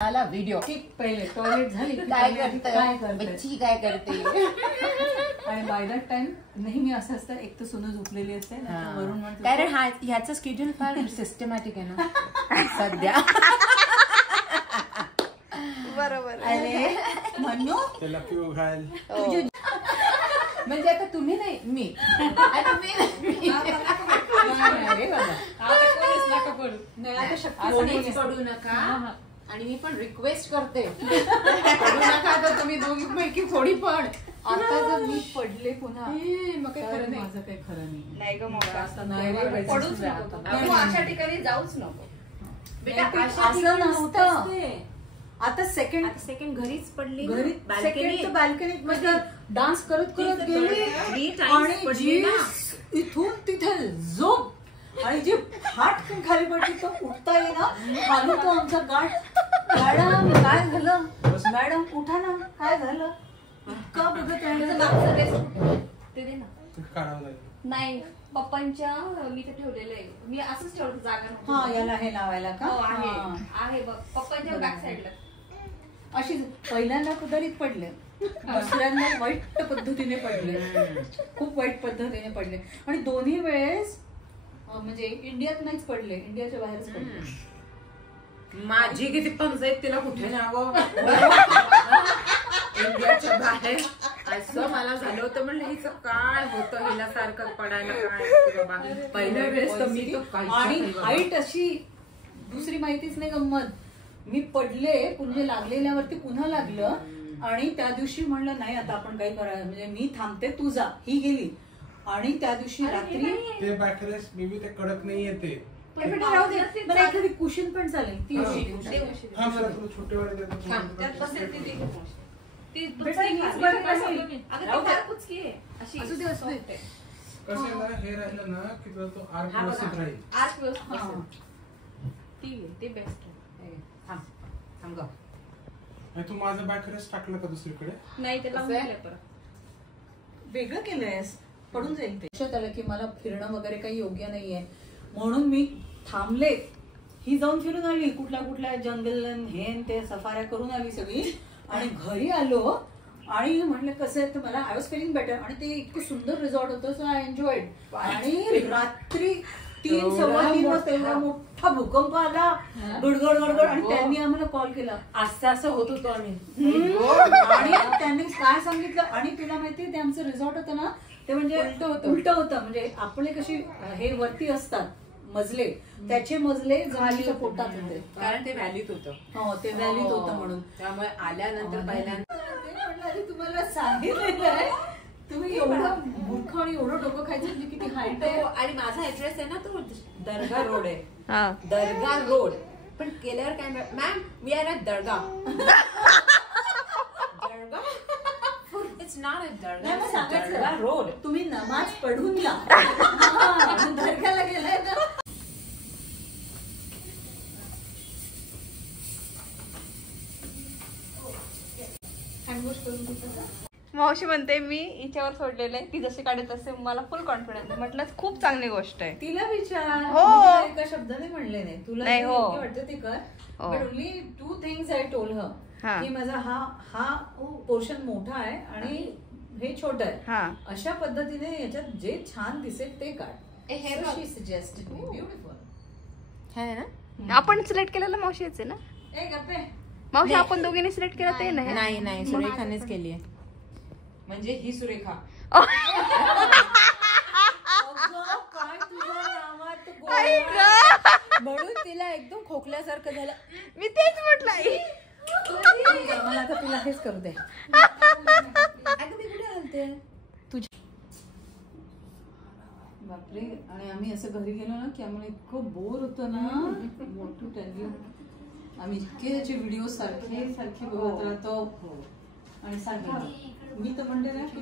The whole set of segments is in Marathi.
आला व्हिडिओ पहिले टॉयलेट झाली काय करते बच्ची काय करते आणि बाय दॅट टाइम नेहमी असं असतं एक तर सुनू झोपलेली असते वरून म्हणतो कारण ह्याचं स्केड्यूल फार सिस्टमॅटिक आहे ना सध्या बरोबर अरे म्हणू त्याला पिऊ घाल म्हणजे आता तुम्ही नाही मी आता मी पडू नका आणि मी पण रिक्वेस्ट करते पडू नका तर तुम्ही दोघी पैकी थोडी पण आता जर मी पडले पुन्हा मग काही खरं नाही माझं काही खरं नाही ग मोठा असं नाही पडूच नको तू अशा ठिकाणी जाऊच नको असं नसतं आता सेकंड घरीच पडली घरी सेकंड बाल्कनीत मध्ये डान्स करत करत गेली आणि जी इथून तिथे झोप आणि जी फाटकन खाली पडली तर उठता येईना आलो तो आमचा गाठ मॅडम काय झालं मॅडम उठा ना काय झालं का बघत ते दे ना काढावं लागेल नाही पप्पांच्या मी ते ठेवलेलं आहे मी असंच ठेवलं जागा नव्हती हा याला हे लावायला का आहे बघ पप्पांच्या बॅक साईडला अशी पहिल्यांदा कुदरीत पडले दुसऱ्यांदा वाईट पद्धतीने पडले खूप वाईट पद्धतीने पडले आणि दोन्ही वेळेस म्हणजे इंडियात नाहीच पडले इंडियाच्या बाहेरच पडले माझी किती पंचायत तिला कुठे न्यावं इंडियाच्या बाहेर असं मला झालं होतं म्हणलं हिचं काय होतं हिला सारखं पडायला काय बाबा पहिल्या वेळेस तर मी आणि हाईट अशी दुसरी माहितीच नाही गंमत मी पडले पुन्हा लागलेल्यावरती पुन्हा लागलं आणि त्या दिवशी म्हणलं नाही आता आपण काही करायला म्हणजे मी थांबते तू जा ही गेली आणि त्या दिवशी रात्री ते बॅकरेस मे बी ते कडक नाही येते मला एखादी कुशन पण चालेल ती छोटे वाले कसं हे राहिलं ना की तो आर्क व्यवस्थित राहील ते बेस्ट तू माझं बॅकरेस टाकलं का दुसरीकडे नाही त्याला परत वेगळं केलंयस पडून जाईल ते लक्षात आलं की मला फिरणं वगैरे काही योग्य नाहीये म्हणून मी थांबले ही जाऊन फिरून आली कुठल्या कुठल्या जंगल हे ते सफाऱ्या करून आली सगळी आणि घरी आलो आणि म्हणलं कसं आहे तर मला आय वॉज फिलिंग बेटर आणि ते इतकं सुंदर रिसॉर्ट होतं सो आय एन्जॉयड आणि रात्री 3-3 वाजता मोठा भूकंप आला गडगड गडगड आणि त्यांनी आम्हाला कॉल केला असं होत होतो आम्ही आणि त्यांनी काय सांगितलं आणि तुला माहितीये ते आमचं रिसॉर्ट होतं ना ते म्हणजे उलट होतं म्हणजे आपले कशी हे वरती असतात मजले त्याचे मजले जमिनीच्या पोटात होते कारण ते व्हॅलीत होतं हो ते व्हॅलीत होतं म्हणून त्यामुळे आल्यानंतर पहिल्यांदा तुम्हाला सांगितलेलं आहे तुम्ही एवढं मूर्ख आणि एवढं डोकं खायचं म्हणजे किती हाईट आहे आणि माझा ऍड्रेस आहे ना तो दर्गा रोड आहे दर्गा रोड पण केल्यावर काय ma'am we are at dargah dargah it's not at dargah road तुम्ही नमाज पढून या दर्गाला गेलाय ना हँडवॉश करून घेतलं मावशी म्हणते मी हिच्यावर सोडलेलं आहे ती जशी काढत असते मला फुल कॉन्फिडन्स म्हटलं खूप चांगली गोष्ट आहे तिला विचार हो एका शब्दाने म्हणले नाही तुला नाही हो वाटतं ते कर but only 2 things I told her की माझा हा पोर्शन मोठा आहे आणि हे छोटं आहे अशा पद्धतीने याच्यात जे छान दिसेल ते काढ शी सजेस्ट ब्युटिफुल है ना आपण सिलेक्ट केलेलं मावशीच आहे ना ए गप्पे मावशी आपण दोघींनी सिलेक्ट केलं ते नाही नाही सुरेखानेच केली आहे म्हणजे ही सुरेखा म्हणून तिला एकदम खोकल्यासारखं झालं मी तेच म्हटलं मला आता तिला हेच करू दे मी कुठे घालते तुझ्या बापरे आणि आम्ही असं घरी गेलो ना की आम्हाला इतकं बोर होतं ना मोठू टेल आम्ही इतके त्याचे व्हिडिओ सारखे बघत राहतो आणि सांगा मी तर म्हणते ना की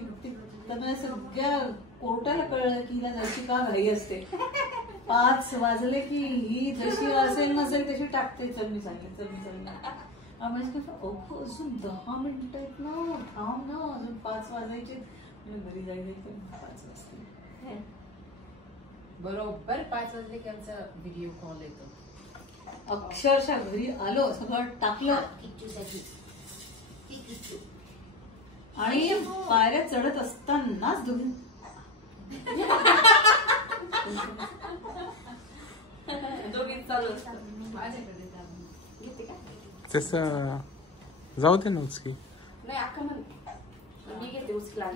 त्यांना सगळ्या कोर्टाला कळलं की हिला जायची का घाई असते 5 वाजले की ही जशी असेल नसेल तशी टाकते चल मी सांगेन अजून 10 मिनिटं आहेत ना थांब ना अजून 5 वाजायचे घरी जायचे 5 वाजता बरोबर 5 वाजले की आमचा व्हिडिओ कॉल येतो अक्षरशः घरी आलो सगळं टाकलं किच्चूसाठी ती किच्चू आणि पायऱ्या चढत असतानाच दोघी दोघीच चालू असतात. तसं जाऊ दे ना उचकी. नाही अख्खा म्हण मी घेते उचला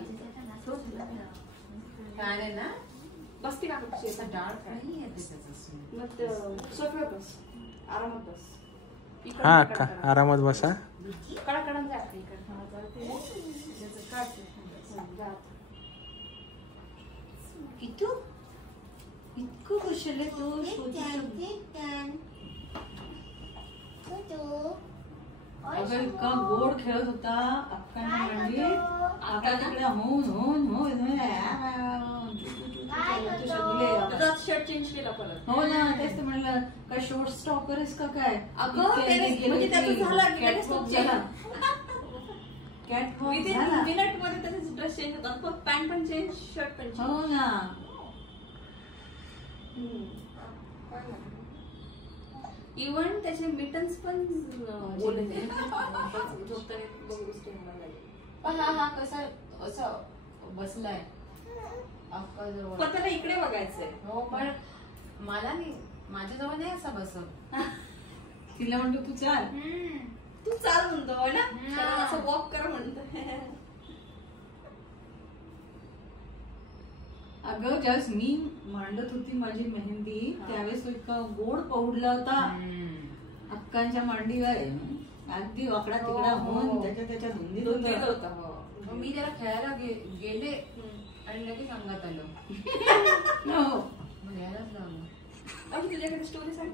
काय आहे ना बसते का त्याचा डाळ काही येते त्याचं मग सोफ्यावर बस आरामात बस इकडं हा इकडं अक्का करा. आरामात बसा. कडाकडा जा अक्का इकडं. त्याचं काढते. जा. कितू इतकं कुशल आहे तो शोधू. अगं इतका गोड खेळत होता अक्काने म्हणजे आता तिकडे होऊन होऊन होऊन तुझा शर्ट चेंज केला परत. हो ना तेच तर म्हणलं काय शॉर्ट स्टॉपर आहेस का काय अगं, म्हणजे त्याचं झालं की लगेच कॅटवॉक change. झाला कॅटवॉक झाला मिनिट मध्ये त्याचे ड्रेस चेंज होतात पॅन्ट पण चेंज शर्ट पण चेंज. हो ना इव्हन त्याचे मिटन्स पण ओले झोपताना बघू. हा कसा असं बसलाय अक्का जवळ पण त्याला इकडे बघायचंय. हो पण मला नाही माझ्याजवळ नाही असा बसत. तिला म्हणतो तू चाल तू चाल म्हणतो हो ना त्याला असं वॉक कर म्हणतो. अगं ज्यावेळेस मी मांडत होती माझी मेहंदी त्यावेळेस तो इतका गोड पौडला होता अक्कांच्या मांडीवर अगदी वाकडा तिकडा होऊन त्याच्या धुंदीत होता. मग मी जरा खेळायला गेले आणि लगेच अंगात आलं. हो मग यायलाच लावलं. अगं तुझ्याकडे स्टोरी सांग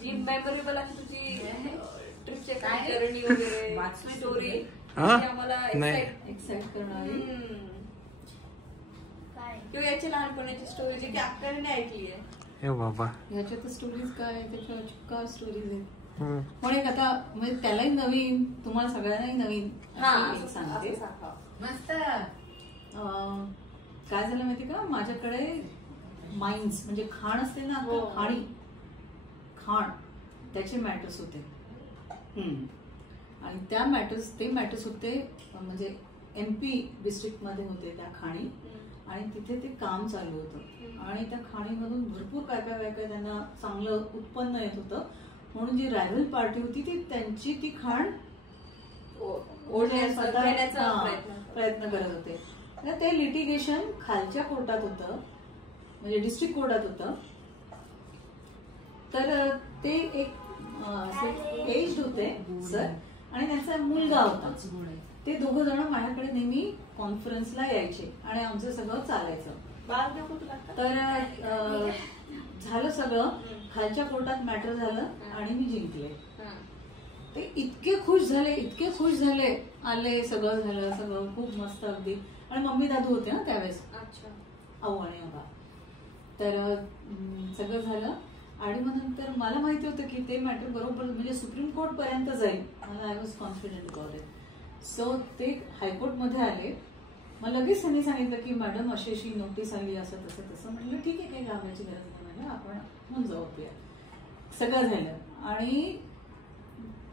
जी मेमोरेबल अशी तुझी ट्रिपचे काय जर्नी वगैरे स्टोरी आम्हाला नाही. एक्साइट करणारी किंवा याची लहानपणाची स्टोरी जी की अक्काने ऐकली आहे. हे बाबा ह्याच्यात स्टोरीज काय त्याच्या काय स्टोरीज आहेत. हम्म. पण एक आता म्हणजे त्यालाही नवीन तुम्हाला सगळ्यांनाही नवीन अशी एक सांगते. मस्त काय झालं माहिती का माझ्याकडे माइन्स म्हणजे खाण असते ना खाणी खाण त्याचे मॅटर्स होते. आणि त्या ते मॅटर्स होते म्हणजे MP डिस्ट्रिक्ट मध्ये होते त्या खाणी आणि तिथे ते काम चालू होतं आणि त्या खाणीमधून भरपूर काय त्यांना चांगलं उत्पन्न येत होतं म्हणून जी रायव्हल पार्टी होती ती त्यांची ती खाण घेण्याचा प्रयत्न करत होते. ते लिटिगेशन खालच्या कोर्टात होतं म्हणजे डिस्ट्रिक्ट कोर्टात होतं. तर ते एक एज होते सर आणि त्यांचा मुलगा होता. ते दोघं जण माझ्याकडे नेहमी कॉन्फरन्सला यायचे आणि आमचं सगळं चालायचं. तर झालं सगळं खालच्या कोर्टात मॅटर झालं आणि मी जिंकले. ते इतके खुश झाले आले सगळं झालं सगळं खूप मस्त अगदी. आणि मम्मी दादू होते ना त्यावेळेस आऊ आणि अबा. तर सगळं झालं आणि मग नंतर मला माहिती होतं की ते मॅटर बरोबर म्हणजे सुप्रीम कोर्ट पर्यंत जाईल. मला I was confident about it. So ते हायकोर्ट मध्ये आले. मग लगेच त्यांनी सांगितलं की मॅडम अशी नोटीस आली असं तसं. म्हटलं ठीक आहे काही घाबरायची गरज नाही म्हणजे आपण होऊन जाऊ आपल्या. सगळं झालं आणि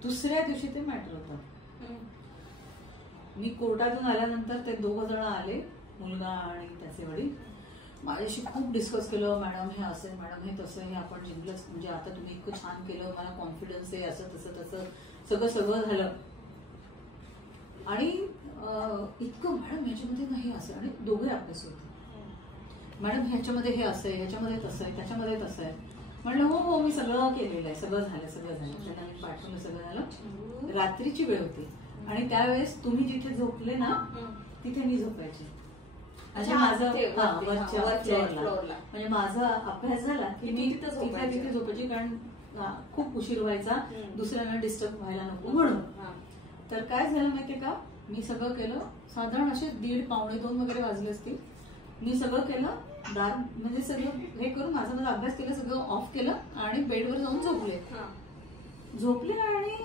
दुसऱ्या दिवशी ते मॅटर होतं. मी कोर्टातून आल्यानंतर ते दोघं जण आले मुलगा आणि त्याचे वडील. माझ्याशी खूप डिस्कस केलं मॅडम हे असं मॅडम हे तसं हे आपण जिंकलंच म्हणजे आता तुम्ही इतकं छान केलं मला कॉन्फिडन्स आहे असं तसं सगळं झालं. आणि इतकं मॅडम ह्याच्यामध्ये नाही असं आणि दोघे अभ्यास होते. मॅडम ह्याच्यामध्ये हे असं आहे ह्याच्यामध्ये तसं आहे त्याच्यामध्ये तसं आहे. म्हणलं हो मी सगळं केलेलं आहे सगळं झालं. त्यांना मी पाठवलं सगळं झालं. रात्रीची वेळ होती आणि त्यावेळेस तुम्ही जिथे झोपले ना तिथे मी झोपायचे. म्हणजे माझं फ्लोअरला म्हणजे माझा अभ्यास झाला की मी तिथे झोपायची कारण खूप उशीर व्हायचा दुसऱ्यांना डिस्टर्ब व्हायला नको म्हणून. तर काय झालं माहितीये का मी सगळं केलं साधारण असे 1:30 पावणे 2 वगैरे वाजले असतील. मी सगळं केलं दार म्हणजे सगळं हे करून माझा अभ्यास केला सगळं ऑफ केलं आणि बेडवर जाऊन झोपले आणि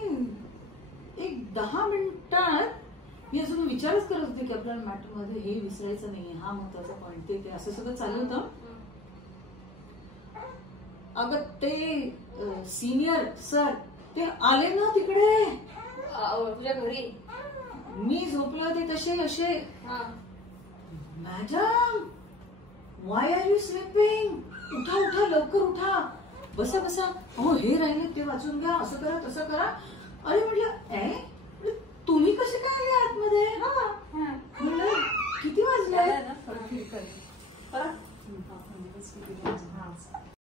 एक 10 मिनिटात मी अजून विचारच करत होते की आपल्याला मॅटर मध्ये हे विसरायचं नाहीये हा महत्वाचा पॉईंट ते असं सगळं चालू होतं. अगं ते सिनियर सर ते आले ना तिकडे तुझ्या घरी मी झोपले होते तसे असे हा madam why are you sleeping उठा उठा लवकर उठा बसा बसा हो हे राहिले ते वाचून घ्या असं करा तसं करा अरे म्हटलं तुम्ही कसे काय आले आतमध्ये म्हणलं किती वाजले परत